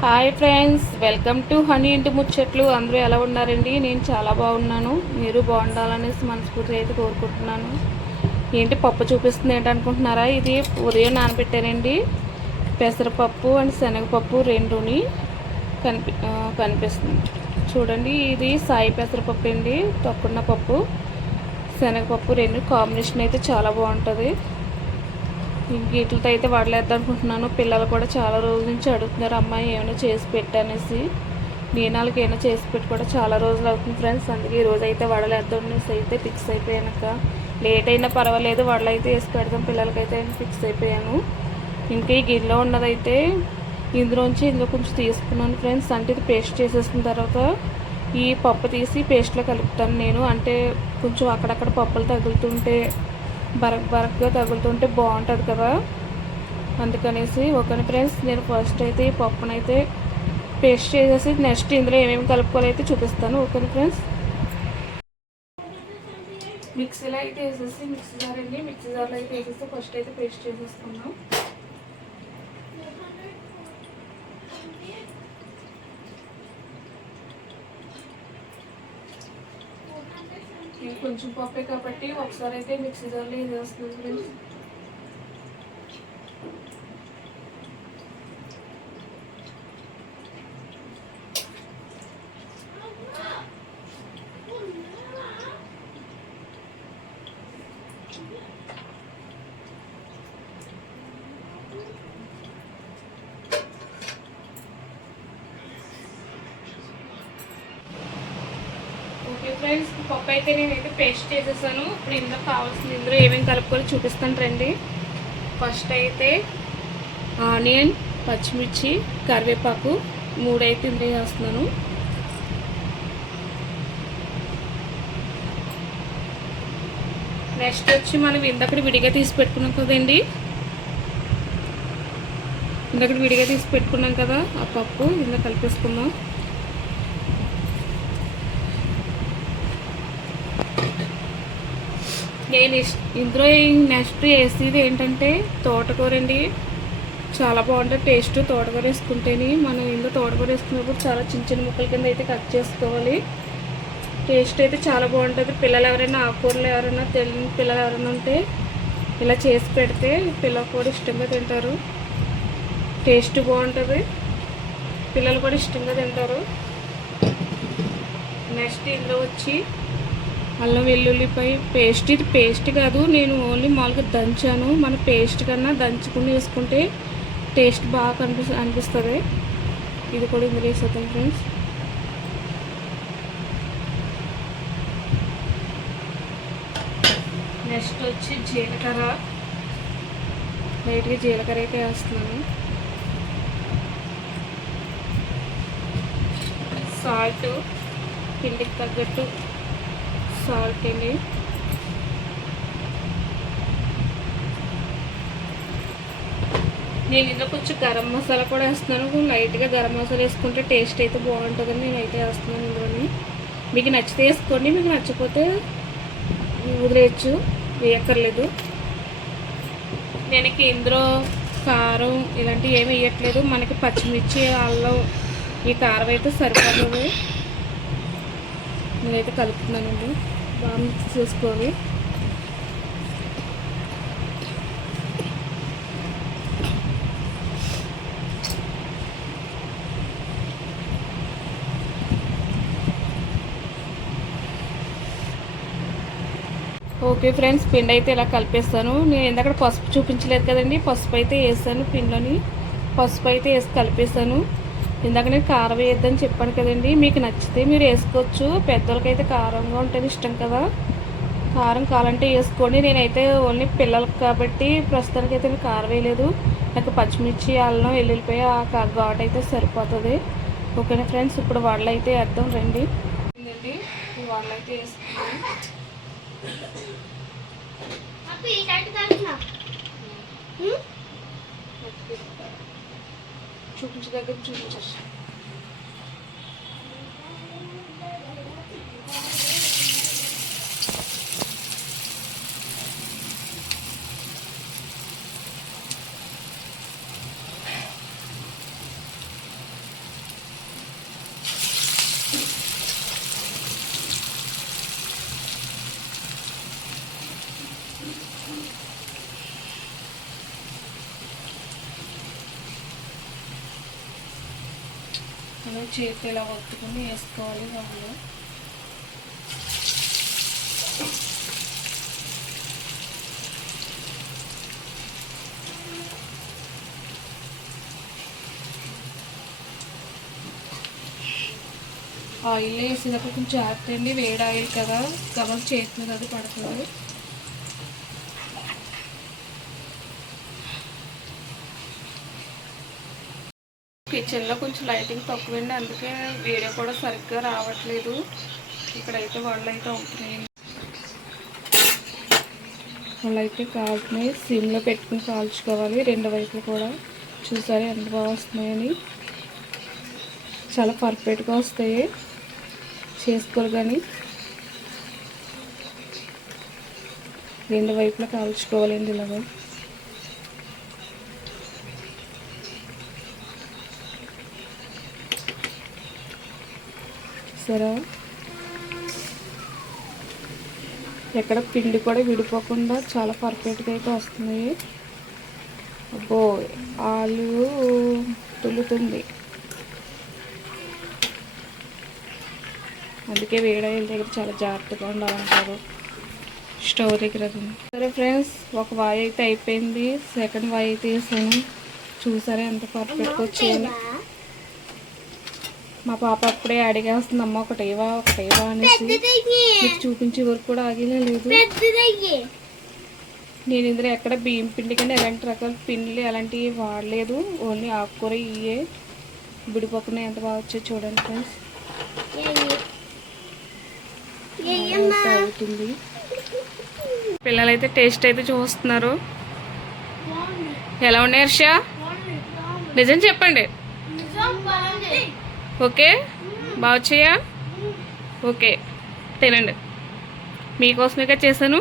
Hi friends, welcome to honey ఇంటి ముచ్చట్లు. అందరూ ఎలా ఉన్నారండి? నేను చాలా బాగున్నాను. మీరు బాగుండాలనేసి మనస్ఫూర్తిగా అయితే కోరుకుంటున్నాను. ఏంటి పప్పు చూపిస్తుంది ఏంటనుకుంటున్నారా? ఇది ఉదయం నానబెట్టారండి. పెసరపప్పు అండ్ శనగపప్పు రెండుని కనిపిస్తుంది చూడండి. ఇది సాయి పెసరపప్పు అండి, తొక్కున్న పప్పు శనగపప్పు రెండు కాంబినేషన్ అయితే చాలా బాగుంటుంది. వీటితో అయితే వాడలేద్దాం అనుకుంటున్నాను. పిల్లలు కూడా చాలా రోజుల నుంచి అడుగుతున్నారు, అమ్మాయి ఏమైనా చేసి పెట్టనేసి. నేను వాళ్ళకి ఏమైనా చేసి పెట్టి కూడా చాలా రోజులు అవుతుంది ఫ్రెండ్స్. అందుకే ఈరోజు అయితే వడలేద్దాం అనేసి అయితే ఫిక్స్ అయిపోయాక, లేట్ అయినా పర్వాలేదు వడలు అయితే వేసి పెడదాం పిల్లలకైతే ఫిక్స్ అయిపోయాను. ఇంకా ఈ గిన్నెలో ఉన్నదైతే ఇందులో కొంచెం తీసుకున్నాను ఫ్రెండ్స్. అంటే ఇది పేస్ట్ చేసేసిన తర్వాత ఈ పప్పు తీసి పేస్ట్లో కలుపుతాను నేను. అంటే కొంచెం అక్కడక్కడ పప్పులు తగులుతుంటే బరకగా తగులుతుంటే బాగుంటుంది కదా, అందుకనేసి. ఓకే ఫ్రెండ్స్, నేను ఫస్ట్ అయితే ఈ పప్పునైతే పేస్ట్ చేసేసి నెక్స్ట్ ఇందులో ఏమేమి కలుపుకోవాలో అయితే చూపిస్తాను. ఓకే ఫ్రెండ్స్, మిక్సీలో అయితే వేసేసి మిక్సీ జార్లో అయితే వేసేసి ఫస్ట్ అయితే పేస్ట్ చేసేసుకున్నాం. ఇది కొంచెం పప్పే కాబట్టి ఒకసారి అయితే మిక్సీ జార్లో వేసేస్తుంది ఫ్రెండ్స్. ఓకే ఫ్రెండ్స్, పప్పు అయితే నేనైతే పేస్ట్ చేసేసాను. ఇప్పుడు ఇందులో కావాల్సింది ఇందులో ఏమేమి కలుపుకొని చూపిస్తాను రండి. ఫస్ట్ అయితే ఆనియన్, పచ్చిమిర్చి, కరివేపాకు మూడైతే ఇందులో వేస్తున్నాను. నెక్స్ట్ వచ్చి మనం ఇందక్కడ విడిగా తీసి పెట్టుకున్నాం కదండి, ఆ పప్పు ఇందులో కలిపేసుకుందాం. నేను ఇందులో నెక్స్ట్ వేసేది ఏంటంటే తోటకూర అండి. చాలా బాగుంటుంది టేస్ట్. తోటకూర వేసుకుంటేనే మనం ఇందులో తోటకూర వేసుకున్నప్పుడు చాలా చిన్న చిన్న ముక్కల కింద అయితే కట్ చేసుకోవాలి. టేస్ట్ అయితే చాలా బాగుంటుంది. పిల్లలు ఎవరైనా ఆకుకూరలు తెలియని పిల్లలు ఎవరైనా ఉంటే ఇలా చేసి పెడితే పిల్లలు కూడా ఇష్టంగా తింటారు. టేస్ట్ బాగుంటుంది, పిల్లలు కూడా ఇష్టంగా తింటారు. నెక్స్ట్ ఇందులో వచ్చి అల్లం వెల్లుల్లిపాయ పేస్ట్. ఇది పేస్ట్ కాదు, నేను ఓన్లీ మామూలుగా దంచాను. మన పేస్ట్ కన్నా దంచుకుని వేసుకుంటే టేస్ట్ బాగా అనిపిస్తుంది. ఇది కూడా ఇందులో వేసేద్దాం ఫ్రెండ్స్. నెక్స్ట్ వచ్చి జీలకర్ర, లైట్గా జీలకర్ర అయితే వేస్తున్నాను. సాల్ట్, పిండికి తగ్గట్టు సాల్ట్ అండి. నేను ఇందులో కొంచెం గరం మసాలా కూడా వేస్తున్నాను. లైట్గా గరం మసాలా వేసుకుంటే టేస్ట్ అయితే బాగుంటుందని నేనైతే వేస్తున్నాను ఇందులోని. మీకు నచ్చితే వేసుకోండి, మీకు నచ్చకపోతే వదిలేయచ్చు, వేయక్కర్లేదు. నేను ఇందులో కారం ఇలాంటివి ఏమి వేయట్లేదు. మనకి పచ్చిమిర్చి, అల్లం, ఈ కారం అయితే సరిపోతుంది. నేనైతే కలుపుతున్నానండి, బాగా మిక్స్ చేసుకోవాలి. ఓకే ఫ్రెండ్స్, పిండి అయితే ఇలా కలిపేస్తాను. నేను ఇందాక పసుపు చూపించలేదు కదండి, పసుపు అయితే వేసాను పిండిలోని. పసుపు అయితే వేసి కలిపేసాను. ఇందాక నేను కారం వేయద్దని చెప్పాను కదండి, మీకు నచ్చితే మీరు వేసుకోవచ్చు. పెద్దలకైతే కారంగా ఉంటేనే ఇష్టం కదా, కారం కావాలంటే వేసుకోండి. నేనైతే ఓన్లీ పిల్లలకు కాబట్టి ప్రస్తుతానికైతే నేను కారం వేయలేదు. నాకు పచ్చిమిర్చి, అల్లం, వెల్లుల్లిపాయ ఆ ఘాటు అయితే సరిపోతుంది. ఓకేనా ఫ్రెండ్స్, ఇప్పుడు వడలు అయితే వేద్దాం రండి. ఈ వడలు అయితే వేసుకున్నాను. చూపించే దగ్గర చూపించచ్చు. అలా చేతి ఇలా ఒత్తుకుని వేసుకోవాలి దానిలో. ఆయిల్ వేసేటప్పుడు కొంచెం జాగ్రత్త అండి, వేడి ఆయిల్ కదా, కవర్ చేతి మీద అది పడుతుంది. కిచెన్లో కొంచెం లైటింగ్ తక్కువండి, అందుకే వీడియో కూడా సరిగ్గా రావట్లేదు. ఇక్కడైతే వాళ్ళు అయితే అవుతున్నాయి. వాళ్ళు అయితే కాల్చున్నాయి, సిమ్లో పెట్టుకుని కాల్చుకోవాలి రెండు వైపులు కూడా. చూసారా ఎంత బాగా వస్తున్నాయని, చాలా పర్ఫెక్ట్గా వస్తాయి చేసుకోరు కానీ. రెండు వైపులా కాల్చుకోవాలండి ఇలాగ. సరే, ఎక్కడ పిండి కూడా విడిపోకుండా చాలా పర్ఫెక్ట్గా అయితే వస్తున్నాయి. అబ్బో ఆలు తుల్లుతుంది, అందుకే వేడాయిల దగ్గర చాలా జాగ్రత్తగా ఉండాలంటారు, స్టవ్ దగ్గర. సరే ఫ్రెండ్స్, ఒక వాయి అయితే అయిపోయింది, సెకండ్ వాయి అయితే వేసాను. చూసారా ఎంత పర్ఫెక్ట్గా వచ్చాయని. మా పాప అప్పుడే అడిగేస్తుంది, అమ్మ ఒకటేవా అనేసి. మీకు చూపించే వరకు కూడా ఆగిలే లేదు. నేను ఇందులో ఎక్కడ బియ్యం పిండి కానీ ఎలాంటి రకాల పిండిలు అలాంటివి వాడలేదు, ఓన్లీ ఆకుకూర ఇవే. విడిపోకుండా ఎంత బాగా వచ్చాయి చూడండి ఫ్రెండ్స్. అవుతుంది. పిల్లలైతే టేస్ట్ అయితే చూస్తున్నారు. ఎలా ఉన్నాయి హర్ష? నిజం చెప్పండి. ఓకే, బాగా వచ్చాయా? ఓకే, తినండి, మీకోసమేగా చేశాను.